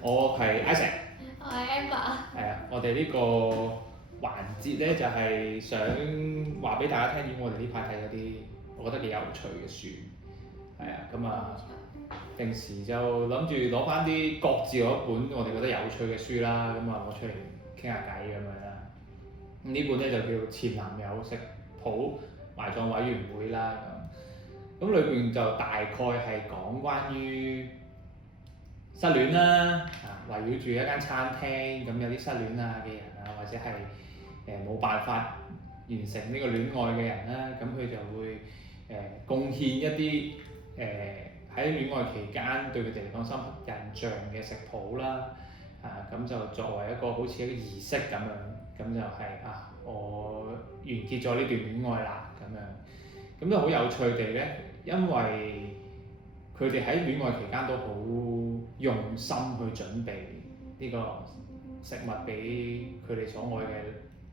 我係 Isaac，我係 Amber。係啊，我哋呢個環節咧就係想話俾大家聽，我哋呢排睇嗰啲我覺得幾有趣嘅書，係啊，咁啊，平時就諗住攞翻啲各自嗰本我哋覺得有趣嘅書啦，咁啊攞出嚟傾下偈咁樣啦。咁呢本咧就叫前男友食譜埋葬委員會啦，咁裏邊就大概係講關於失戀啦，圍繞住一間餐廳，咁有啲失戀啊嘅人啊，或者係冇辦法完成呢個戀愛嘅人啦，咁佢就會貢獻一啲喺戀愛期間對佢哋嚟講深刻印象嘅食譜啦，咁就作為一個好似一個儀式咁樣，咁就係我完結咗呢段戀愛啦咁樣，咁都好有趣地咧，因為佢哋喺戀愛期間都好用心去準備呢個食物俾佢哋所愛嘅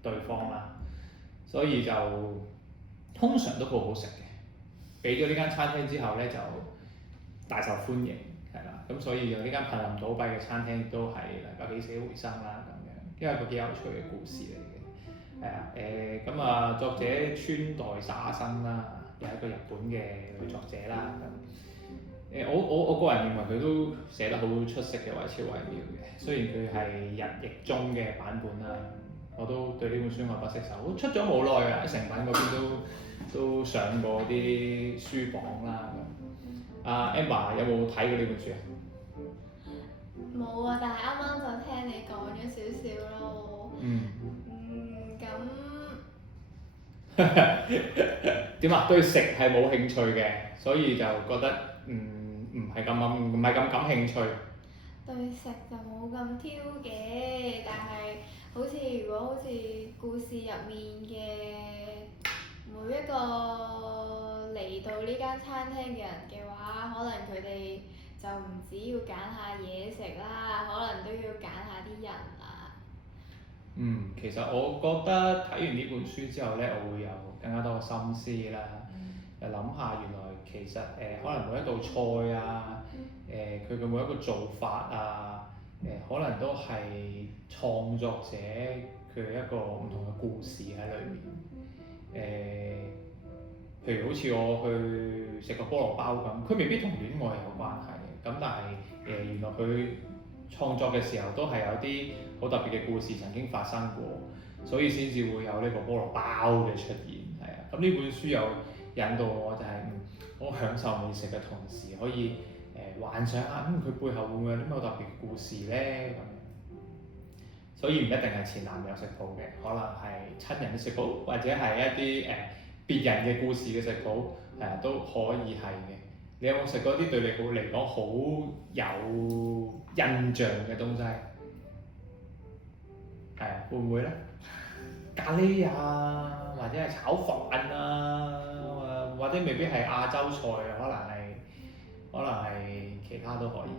對方啦，所以就通常都好好食嘅。俾咗呢間餐廳之後咧，就大受歡迎，係啦。咁所以就呢間瀕臨倒閉嘅餐廳都係能夠起死回生啦咁樣，因為個幾有趣嘅故事嚟嘅。係啊，咁啊作者川代沙生啦，又係一個日本嘅女作者啦咁。我個人認為佢都寫得好出色嘅，維肖維妙嘅。雖然佢係日譯中嘅版本啦，我都對呢本書愛不釋手。出咗冇耐啊，喺誠品嗰邊都上過啲書榜啦咁。阿 Emma 有冇睇過呢本書啊？冇啊，但係啱啱就聽你講咗少少咯。點啊？對食係冇興趣嘅，所以就覺得唔係咁感興趣。對食就冇咁挑嘅，但係如果好似故事入面嘅每一個嚟到呢間餐廳嘅人嘅話，可能佢哋就唔止要揀下嘢食啦，可能都要揀下啲人啊。其實我覺得睇完呢本書之後咧，我會有更加多嘅心思啦。就諗下原來其實可能每一道菜啊，佢嘅每一個做法啊，可能都係創作者佢一個唔同嘅故事喺裏面。譬如好似我去食個菠蘿包咁，佢未必同戀愛有關係嘅，咁但係原來佢創作嘅時候都係有啲好特別嘅故事曾經發生過，所以先至會有呢個菠蘿包嘅出現，係啊。咁呢本書又引導我就係、好享受美食嘅同時，可以幻想下佢背後會唔會有啲咩特別嘅故事咧咁。所以唔一定係前男友食譜嘅，可能係親人嘅食譜，或者係一啲別人嘅故事嘅食譜，都可以係嘅。你有冇食過啲對你嚟講好有印象嘅東西？會唔會咧？咖喱啊，或者係炒飯啊，或者未必係亞洲菜啊，可能係其他都可以。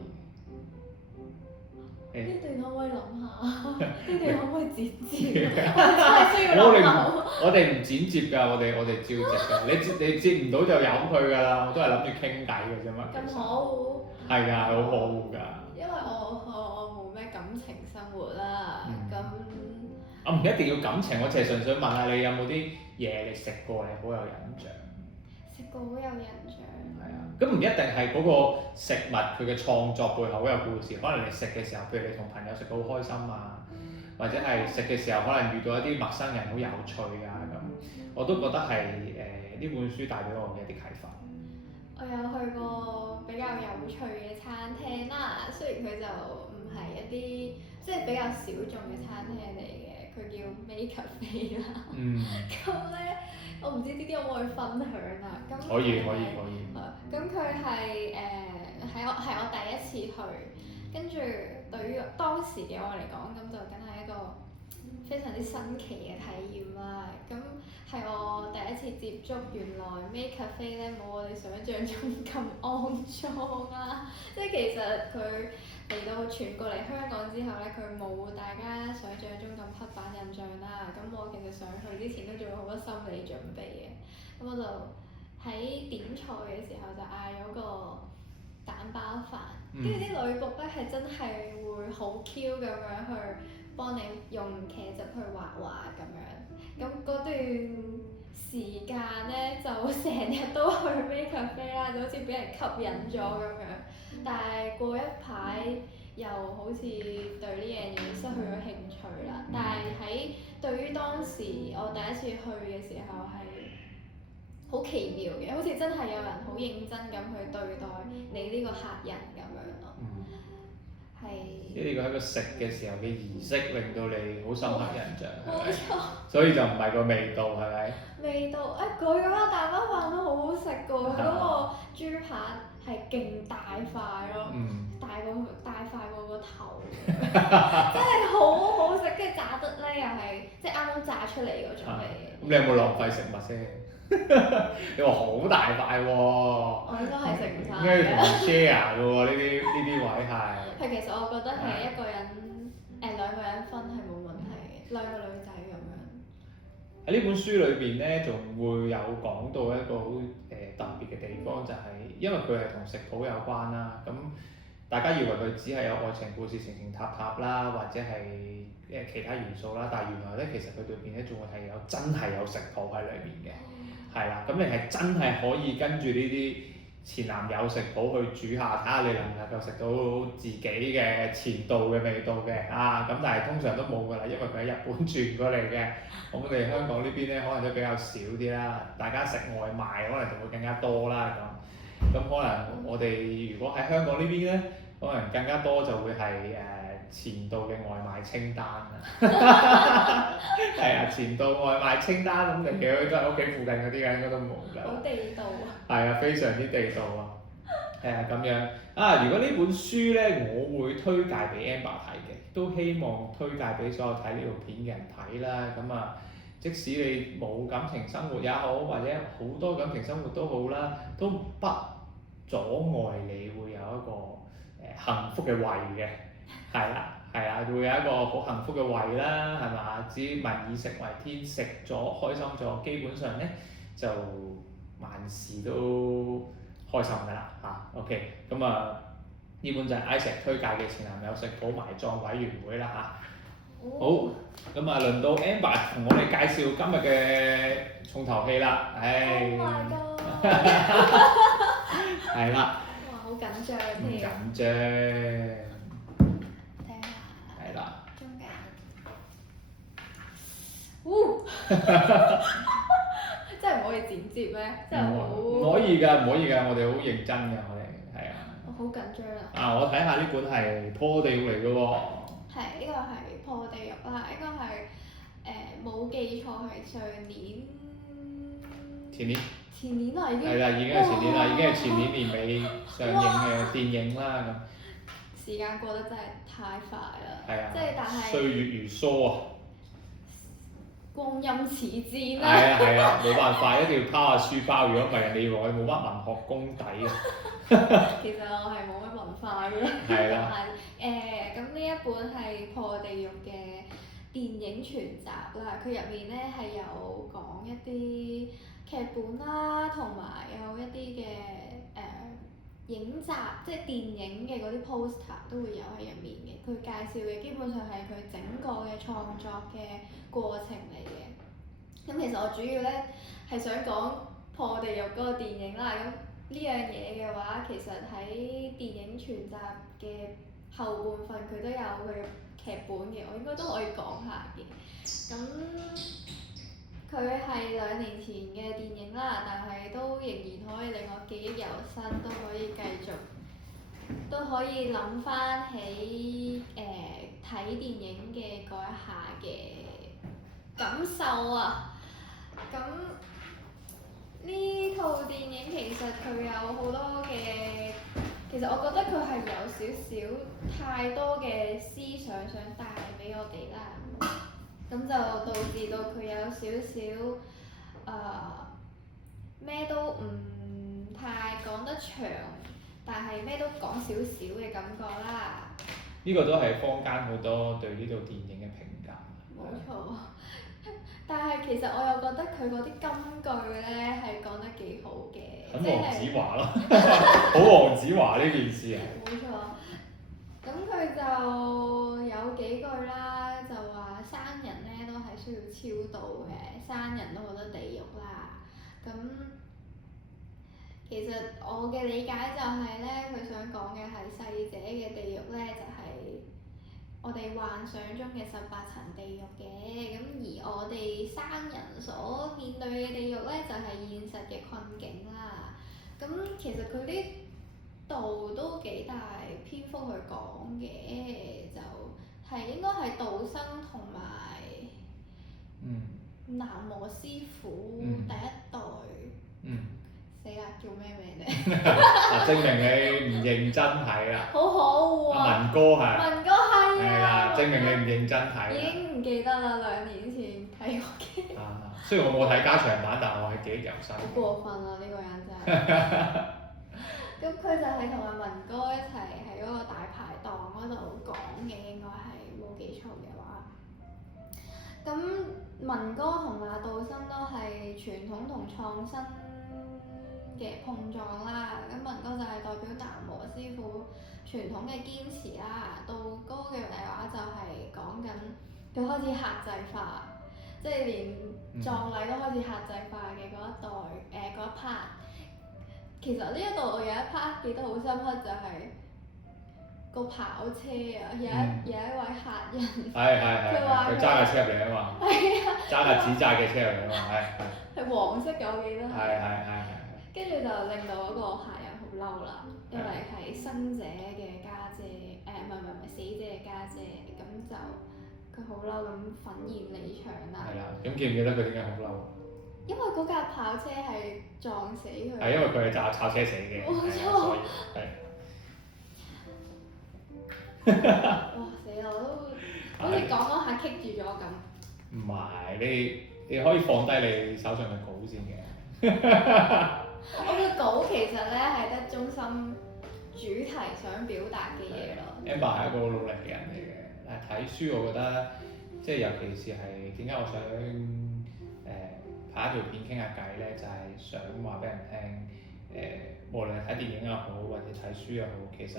呢段可唔可以諗下？呢段可唔可以剪接？我真係需要諗下。我哋唔剪接㗎，我哋照直㗎。你接唔到就由佢㗎啦，我都係諗住傾偈嘅啫嘛。咁好。係㗎，好好㗎。因為我冇咩感情生活啦，我唔一定要感情，我淨係純粹問下你有冇啲嘢你食過你好有印象。食過好有印象。係啊，咁唔一定係嗰個食物佢嘅創作背後好有故事，可能你食嘅時候，譬如你同朋友食到好開心啊，或者係食嘅時候可能遇到一啲陌生人好有趣啊咁，我都覺得係呢本書帶俾我嘅一啲啟發。我有去過比較有趣嘅餐廳啦，雖然佢就唔係一啲即係比較小眾嘅餐廳嚟嘅，佢叫 May Cafe 啦。咁咧，我唔知呢啲可唔可以分享啊？可以。咁佢係我第一次去，跟住對於當時嘅我嚟講，咁就梗係一個非常之新奇嘅體驗啦。咁係我第一次接觸，原來 May Cafe 咧冇我哋想象中咁骯髒啦。即係其實佢嚟到傳過嚟香港之後咧，佢冇大家想象中咁刻板印象啦。咁我其實上去之前都做咗好多心理準備嘅。咁我就喺點菜嘅時候就嗌咗個蛋包煩，跟住啲女僕咧係真係會好 Q 咁樣去幫你用茄汁去畫畫咁樣，咁嗰段時間咧就成日都去 Maid Cafe 啦，就好似俾人吸引咗咁樣。但係過一排又好似對呢樣嘢失去咗興趣啦。但係喺對於當時我第一次去嘅時候係好奇妙嘅，好似真係有人好認真咁去對待你呢個客人咁樣咯。即係呢個係一個食嘅時候嘅儀式，令到你好深刻印象，係咪？冇錯。所以就唔係個味道，係咪？味道佢嗰個大包飯都好好食㗎喎，佢嗰個豬扒係勁大塊咯，大塊過個頭，真係好好食，跟住炸得咧又係即係啱啱炸出嚟嗰種嚟嘅。咁你有冇浪費食物先？你話好大塊喎！我應該係食唔晒應該要同人嘅。share㗎喎，呢啲位係。係其實我覺得係一個人兩個人分係冇問題嘅，兩個女仔咁樣。喺呢本書裏邊咧，仲會有講到一個好特別嘅地方，就係因為佢係同食譜有關啦。咁大家以為佢只係有愛情故事情情塔塔啦，或者係其他元素啦，但係原來咧其實佢裏邊咧仲會係真係有食譜喺裏面嘅，係啦。咁你係真係可以跟住呢啲前男友食譜去煮下，睇下你能唔能夠食到自己嘅前度嘅味道嘅啊！咁但係通常都冇㗎啦，因為佢喺日本傳過嚟嘅。咁我哋香港呢邊咧可能都比較少啲啦，大家食外賣可能就會更加多啦咁。咁可能我哋如果喺香港呢邊咧，可能更加多就會係前度嘅外賣清單啊。係啊，前度外賣清單咁你其實都係屋企附近嗰啲嘅，應該都冇㗎。好地道啊！係啊，非常之地道啊！係啊，咁樣啊，如果呢本書咧，我會推介俾 Amber 睇嘅，都希望推介俾所有睇呢套片嘅人睇啦。咁啊，即使你冇感情生活也好，或者好多感情生活都好啦，都不阻礙你會有一個幸福嘅胃嘅。係啦，係啦，會有一個好幸福嘅胃啦，係嘛？只要民以食為天，食咗開心咗，基本上咧就萬事都開心㗎啦嚇。OK，咁啊呢本就係 Isaac 推介嘅前男友食譜埋葬委員會啦嚇。好，咁啊輪到 Amber 同我哋介紹今日嘅重頭戲啦。Oh my god！係啦。哇，好緊張唔添。緊張。聽下。係啦。中間。真係唔可以剪接咩？真係好。唔可以㗎，唔可以㗎，我哋好認真㗎，我哋係啊。我好緊張啊！我睇下呢本係破地獄嚟㗎喎。係，呢個係破地獄啦，應該係冇記錯係上年。前年。前年啊，已經。係啦，已經係前年啦，已經係前年年尾上映嘅電影啦咁。時間過得真係太快啦！係啊。即係但係。歲月如梭啊！光陰似箭啦！係啊，冇辦法，一定要拋下書包，如果唔係，你以為我哋冇乜文學功底啊？其實我係冇乜文化嘅。係啦。咁呢一本係破地獄嘅電影全集啦，佢入面咧係有講一啲劇本啦，同埋有一啲嘅影集，即係電影嘅嗰啲 poster 都會有喺入面嘅。佢介紹嘅基本上係佢整個嘅創作嘅過程嚟嘅。咁其實我主要咧係想講破地獄嗰個電影啦。咁呢樣嘢嘅話，其實喺電影全集嘅後半份佢都有佢嘅劇本嘅，我應該都可以講下嘅。咁佢係2年前嘅電影啦，但係都仍然可以令我記憶猶新，都可以繼續，都可以諗翻起睇電影嘅嗰一下嘅感受啊！咁呢套電影其實佢有好多嘅，其實我覺得佢係有少少太多嘅思想想帶俾我哋啦。咁就導致到佢有少少咩都唔太講得長，但係咩都講少少嘅感覺啦。呢個都係坊間好多對呢套電影嘅評價。冇錯。但係其實我又覺得佢嗰啲金句咧係講得幾好嘅。等黃子華咯，好黃子華呢件事啊！冇錯，咁佢就有幾句啦，就話生人咧都係需要超度嘅，生人都覺得地獄啦。咁其實我嘅理解就係咧，佢想講嘅係逝者嘅地獄咧，就係我哋幻想中嘅18層地獄嘅，咁而我哋生人所面對嘅地獄咧，就係現實嘅困境啦。咁其實佢呢度都幾大篇幅去講嘅，就係應該係道生同埋南無師傅第一代。死啦！叫咩名咧？證明你唔認真睇啦。好可惡啊！文哥係。文哥係啊。係啦，證明你唔認真睇。已經唔記得啦，2年前睇過嘅。雖然我冇睇加長版，但係我係記憶猶新。好過分啊！呢個人真係。咁佢就係同阿文哥一齊喺嗰個大排檔嗰度講嘅，應該係冇記錯嘅話。咁文哥同阿道生都係傳統同創新嘅碰撞啦。咁文哥就係代表南無師傅傳統嘅堅持啦，道哥嘅話就係講緊佢開始客製化，即係連葬禮都開始客製化嘅嗰一代嗰一 part。其實呢一度我有一 part 記得好深刻，就係個跑車啊，有一位客人，佢話佢揸架車入嚟啊嘛，揸架紙紮嘅車入嚟啊嘛，係黃色嘅我記得係。跟住就令到嗰個客人好嬲啦，因為係生者嘅家姐，唔係死者嘅家姐，咁就佢好嬲咁憤然離場啦。係啦，咁記唔記得佢點解好嬲？因為嗰架跑車係撞死佢。係因為佢係炒車死嘅。冇錯。所以哇！死啦，我都好似講講下棘住咗咁。唔係，你可以放低你手上嘅稿先嘅。我嘅稿其實咧係得中心主題想表達嘅嘢咯。Amber 係一個好努力嘅人嚟嘅，但係睇書我覺得，即係尤其是係點解我想拍一條片傾下偈咧，就係想話俾人聽，無論係睇電影又好，或者睇書又好，其實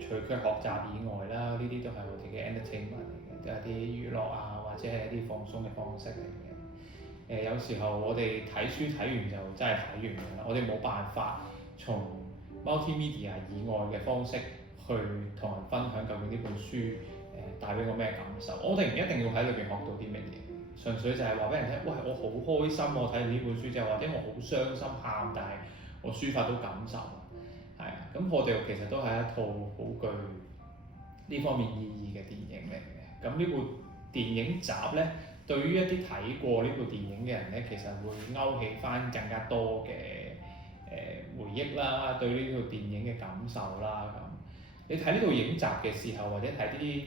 除卻學習以外啦，呢啲都係我哋嘅 entertainment 嚟嘅，都係啲娛樂啊，或者係一啲放鬆嘅方式嚟嘅。有時候我哋睇書睇完就真係睇完㗎啦，我哋冇辦法從 multimedia 以外嘅方式去同人分享究竟呢本書帶俾我咩感受。我哋唔一定要喺裏邊學到啲乜嘢，純粹就係話俾人聽，喂，我好開心我睇完呢本書之後，或者我好傷心喊，但係我抒發到感受。係啊，咁我哋其實都係一套好具呢方面意義嘅電影嚟嘅。咁呢部電影集咧，對於一啲睇過呢部電影嘅人咧，其實會勾起翻更加多嘅回憶啦，對呢套電影嘅感受啦咁。你睇呢套影集嘅時候，或者睇啲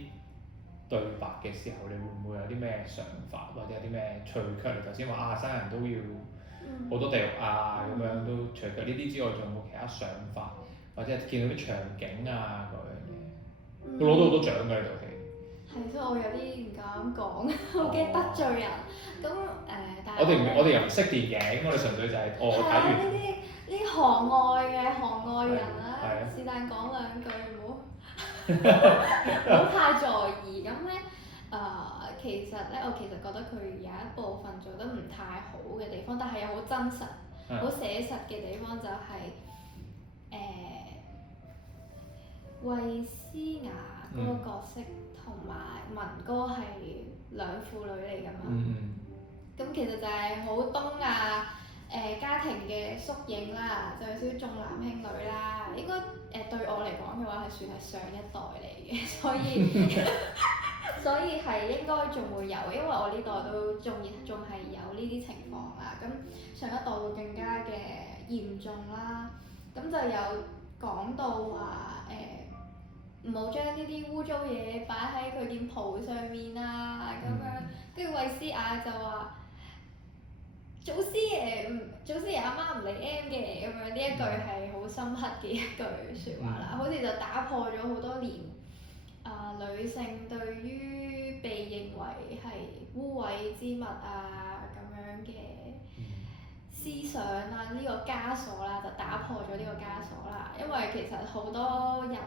對白嘅時候，你會唔會有啲咩想法，或者有啲咩除卻你頭先話生人都要好多地獄啊咁樣，都除卻呢啲之外，仲有冇其他想法，或者見到啲場景啊嗰樣嘢？佢攞到好多獎㗎呢套戲。係，所以我有啲唔敢講，好驚得罪人。咁但係我哋又唔識電影，我哋純粹就係我睇完。呢行外人啦，是但講兩句，唔好太在意。咁咧其實咧，我其實覺得佢有一部分做得唔太好嘅地方，但係又好真實、好寫實嘅地方就係衛詩雅嗰個角色同埋文哥係兩父女嚟㗎嘛。咁其實就係好東亞家庭嘅縮影啦，就有少少重男輕女啦。應該對我嚟講嘅話係算係上一代嚟嘅，所以係應該仲會有，因為我呢代都仲係有呢啲情況啦。咁上一代會更加嘅嚴重啦。咁就有講到話唔好將呢啲污糟嘢擺喺佢件袍上面啊咁樣。跟住衛詩雅就話：祖師爺阿媽唔理 M 嘅咁樣，呢一句係好深刻嘅一句説話啦，好似就打破咗好多年女性對於被認為係污穢之物啊咁樣嘅思思想啊呢個枷鎖啦，就打破咗呢個枷鎖啦。因為其實好多人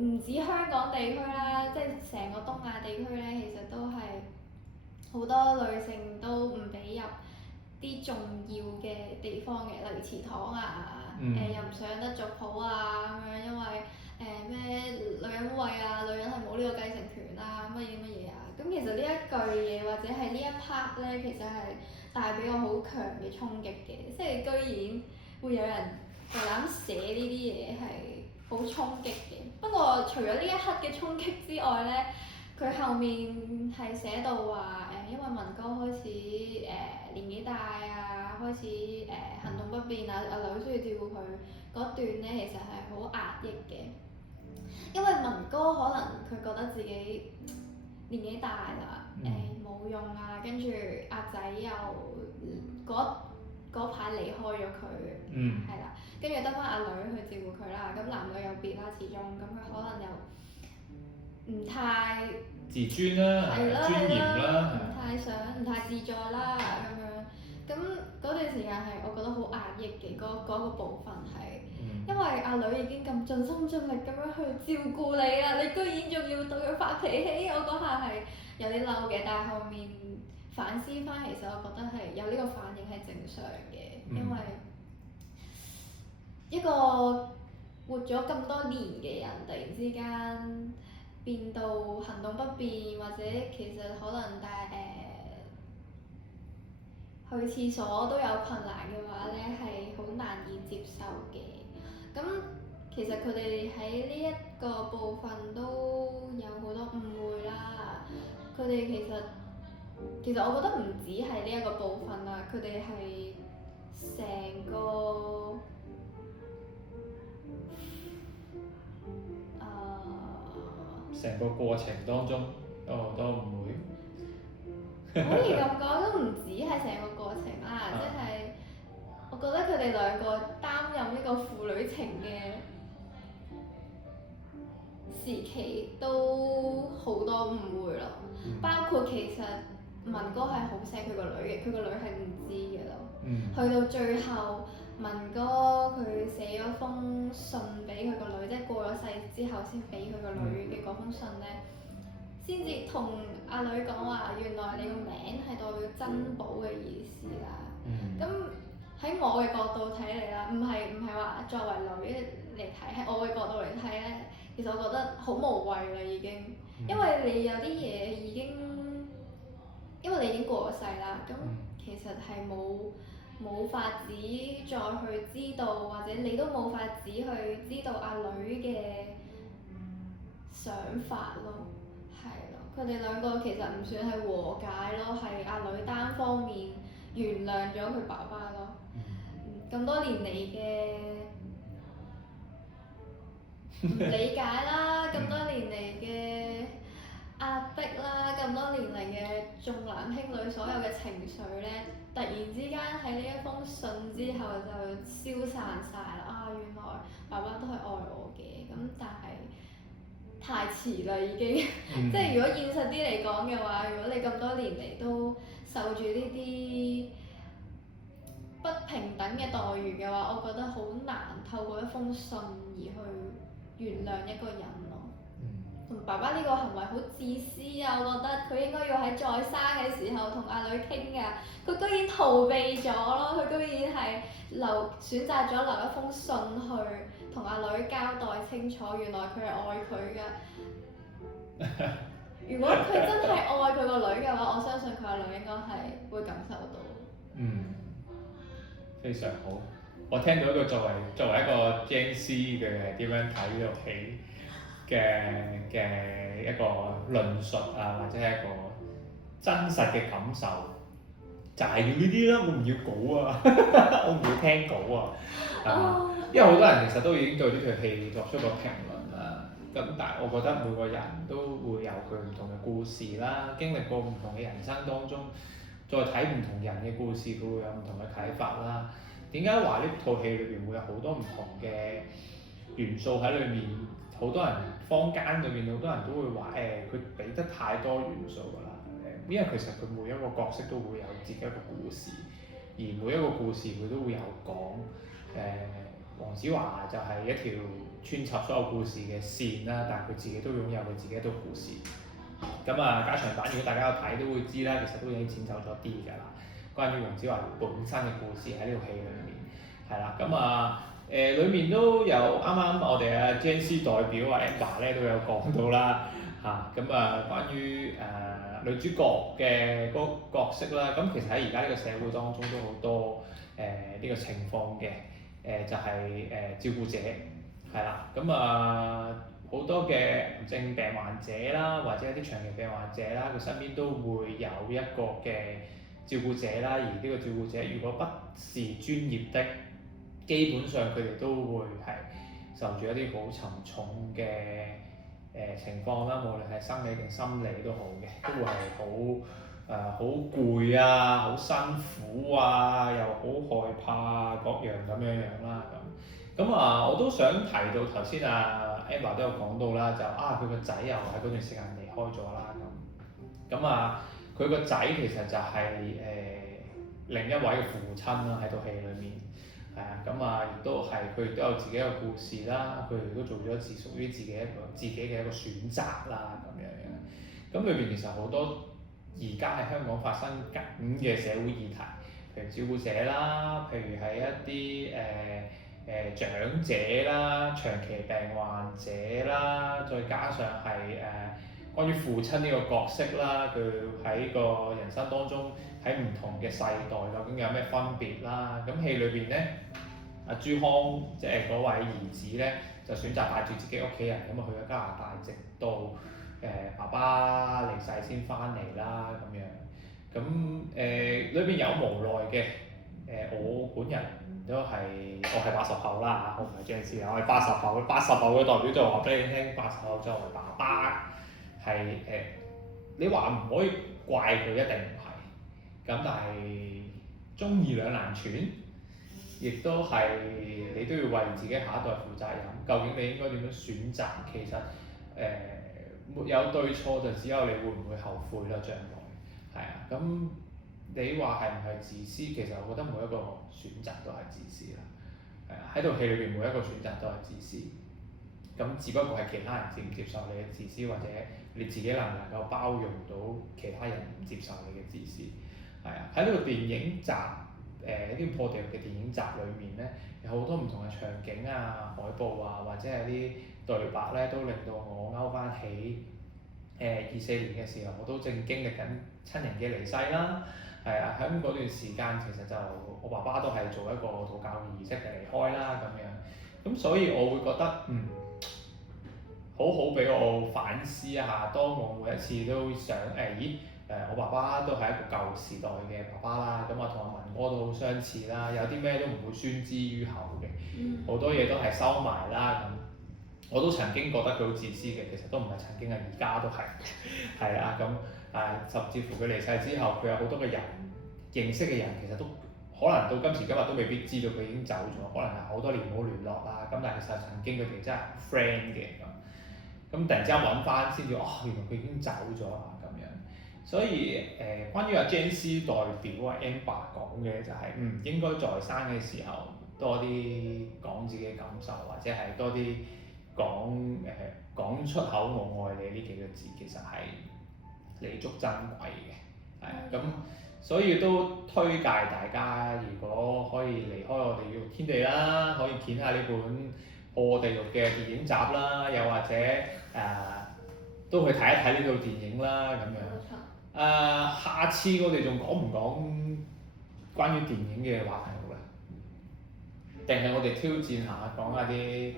唔止香港地區啦，即係成個東亞地區咧，其實都係好多女性都唔俾入啲重要嘅地方嘅，例如祠堂啊，又唔上得族譜啊咁樣，因為咩女人位啊，女人係冇呢個繼承權啊，乜嘢乜嘢啊。咁其實呢一句嘢或者係呢一 part 咧，其實係帶俾我好強嘅衝擊嘅，即係居然會有人夠膽寫呢啲嘢係好衝擊嘅。不過除咗呢一刻嘅衝擊之外咧，佢後面係寫到話因為文哥開始年紀大啊，開始行動不便啊，阿女需要照顧佢嗰段咧，其實係好壓抑嘅。因為文哥可能佢覺得自己年紀大啦，冇用啊，跟住阿仔又嗰排離開咗佢，係啦，跟住得翻阿女去照顧佢啦，咁男女有別啦，始終咁佢可能又唔太自尊啦，尊嚴啦，唔太自在啦咁樣，咁嗰段時間係我覺得好壓抑嘅，嗰個部分係，因為阿女已經咁盡心盡力咁樣去照顧你啦，你居然仲要對佢發脾氣，我嗰下係有啲嬲嘅，但係後面反思翻，其實我覺得係有呢個反應係正常嘅，因為一個活咗咁多年嘅人，突然之間變到行動不便，或者其實可能去廁所都有困難嘅話咧，係好難以接受嘅。咁其實佢哋喺呢一個部分都有好多誤會啦。佢哋其實我覺得唔止係呢一個部分啦，佢哋係成個成個過程當中有好多誤會。可以咁講，都唔止係成個過程啦，即係我覺得佢哋兩個擔任呢個父女情嘅時期都好多誤會咯，包括其實文哥係好錫佢個女嘅，佢個女係唔知嘅咯。去到最後，文哥佢寫咗封信俾佢個女，即係過咗世之後先俾佢個女嘅嗰封信咧。先至同阿女講話，原來你個名係代表珍寶嘅意思啦。咁喺我嘅角度睇嚟啦，唔係話作為女嚟睇，喺我嘅角度嚟睇咧，其實我覺得好無謂啦已經，因為你有啲嘢已經，因為你已經過咗世啦，咁其實係冇法子再去知道，或者你都冇法子去知道阿女嘅想法咯。佢哋兩個其實唔算係和解咯，係阿女單方面原諒咗佢爸爸咯。咁多年嚟嘅唔理解啦，咁多年嚟嘅壓迫啦，咁多年嚟嘅重男輕女，所有嘅情緒咧，突然之間喺呢一封信之後就消散晒啦。原來爸爸都係愛我嘅，咁但係太遲啦已經，即係如果現實啲嚟講嘅話，如果你咁多年嚟都受住呢啲不平等嘅待遇嘅話，我覺得好難透過一封信而去原諒一個人咯。同爸爸呢個行為好自私啊！我覺得佢應該要喺再生嘅時候同阿女傾㗎，佢居然逃避咗咯！佢居然係選擇咗留一封信去同阿女交代清楚，原來佢係愛佢㗎。如果佢真係愛佢個女嘅話，我相信佢個女應該係會感受到。非常好。我聽到一個作為一個 Gen Z 嘅點樣睇呢套戲嘅一個論述啊，或者係一個真實嘅感受，就係要呢啲啦，我唔要稿啊，我唔要聽稿啊。因為好多人其實都已經對呢套戲作出過評論啦。咁但係我覺得每個人都會有佢唔同嘅故事啦，經歷過唔同嘅人生當中，再睇唔同人嘅故事，佢會有唔同嘅啟發啦。點解話呢套戲裏邊會有好多唔同嘅元素喺裏面？好多人坊間裏面好多人都會話佢俾得太多元素㗎啦。因為其實佢每一個角色都會有自己一個故事。而每一個故事佢都會有講。黃子華就係一條穿插所有故事嘅線啦，但係佢自己都擁有佢自己一套故事。咁啊，加長版如果大家有睇都會知啦，其實都已經剪走咗啲㗎啦。關於黃子華本身嘅故事喺呢套戲裏面，係啦，咁啊裡面都有啱啱我哋啊 J.C. 代表啊 Amber 咧都有講到啦嚇，咁啊關於女主角嘅嗰個角色啦，咁其實喺而家呢個社會當中都好多呢個情況嘅，就係照顧者係啦，咁啊好多嘅癌症病患者啦，或者一啲長期病患者啦，佢身邊都會有一個嘅照顧者啦，而呢個照顧者如果不是專業的，基本上佢哋都會係受住一啲好沉重嘅情況啦，無論係生理定心理都好嘅，都會係好攰啊，好辛苦啊，又好害怕各樣咁樣啦咁我都想提到頭先Amber 都有講到啦，就佢個仔又喺嗰段時間離開咗啦佢個仔其實就係另一位嘅父親啦喺套戲裏面，亦都係佢都有自己嘅故事啦，佢哋都做咗屬於自己嘅一個選擇啦咁樣。咁裏邊其實好多而家喺香港發生緊嘅社會議題，譬如照顧者啦，譬如係一啲長者啦、長期病患者啦，再加上係關於父親呢個角色啦，佢喺個人生當中喺唔同嘅世代究竟有咩分別啦？咁戲裏邊咧，朱康即係嗰位兒子咧，就選擇帶住自己屋企人去咗加拿大，直到爸爸離世先翻嚟啦咁樣。裏邊有無奈嘅，我本人我係80後啦，我唔係 Gen Z 啊，我係80後，80後嘅代表就話俾你聽，80後作為爸爸係你話唔可以怪佢，一定唔係。咁但係忠義兩難全，亦都係你都要為自己下一代負責任。究竟你應該點樣選擇？其實沒有對錯，就只有你會唔會後悔啦，將來係啊。咁你話係唔係自私？其實我覺得每一個選擇都係自私啦。喺套戲裏邊每一個選擇都係自私。咁只不過係其他人接唔接受你嘅自私，或者你自己能唔能夠包容到其他人唔接受你嘅自私。喺呢個電影集一啲破地獄嘅電影集裏面咧，有好多唔同嘅場景啊、海報啊，或者係啲對白咧，都令到我勾翻起24年嘅時候，我都正經歷緊親人嘅離世啦。喺嗰段時間，其實就我爸爸都係做一個道教儀式嘅離開啦咁樣。咁所以我會覺得好好俾我反思一下。當我每一次都想我爸爸都係一個舊時代嘅爸爸啦，同阿文哥都好相似啦，有啲咩都唔會宣之於口嘅，好多嘢都係收埋啦咁。我都曾經覺得佢好自私嘅，其實都唔係曾經而家都係，係啊咁。甚至乎佢離世之後，佢有好多嘅人認識嘅人，其實都可能到今時今日都未必知道佢已經走咗，可能係好多年冇聯絡啦。咁但係其實曾經佢哋真係 friend 嘅咁突然之間揾翻先至，原來佢已經走咗啦咁樣。所以關於Gen Z 代表Amber 講嘅就係應該在生嘅時候多啲講自己嘅感受，或者係多啲講出口我愛你呢幾個字，其實係彌足珍貴嘅。咁所以都推介大家，如果可以離開我哋嘅天地啦，可以見下呢本破地獄嘅電影集啦，又或者都去睇一睇呢套電影啦咁樣。下次我哋仲講唔講關於電影嘅話題好咧？定係我哋挑戰下講下啲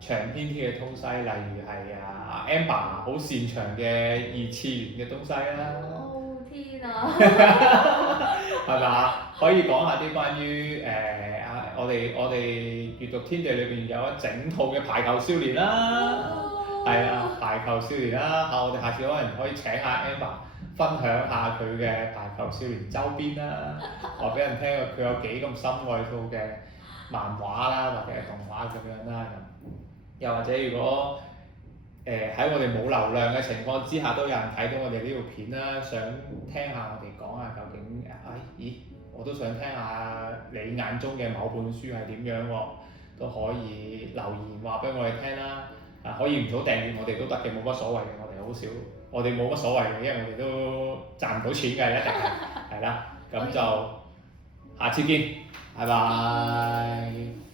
長篇啲嘅東西，例如係Amber 好擅長嘅2次元嘅東西啦。天啊！係咪？可以講下啲關於我哋閱讀天地裏邊有一整套嘅排球少年啦。排球少年啦。我哋下次可能可以請下 Amber 分享下佢嘅排球少年周邊啦，話俾人聽佢有幾咁深愛套嘅漫畫啦，或者係動畫咁樣啦咁。又或者如果喺我哋冇流量嘅情況之下，都有人睇到我哋呢條片啦，想聽下我哋講下究竟咦，我都想聽下你眼中嘅某本書係點樣喎，都可以留言話俾我哋聽啦。可以唔早訂閱我哋都得嘅，冇乜所謂嘅，我哋好少，我哋冇乜所謂嘅，因為我哋都賺唔到錢嘅，一定係啦。咁就下次見，拜拜。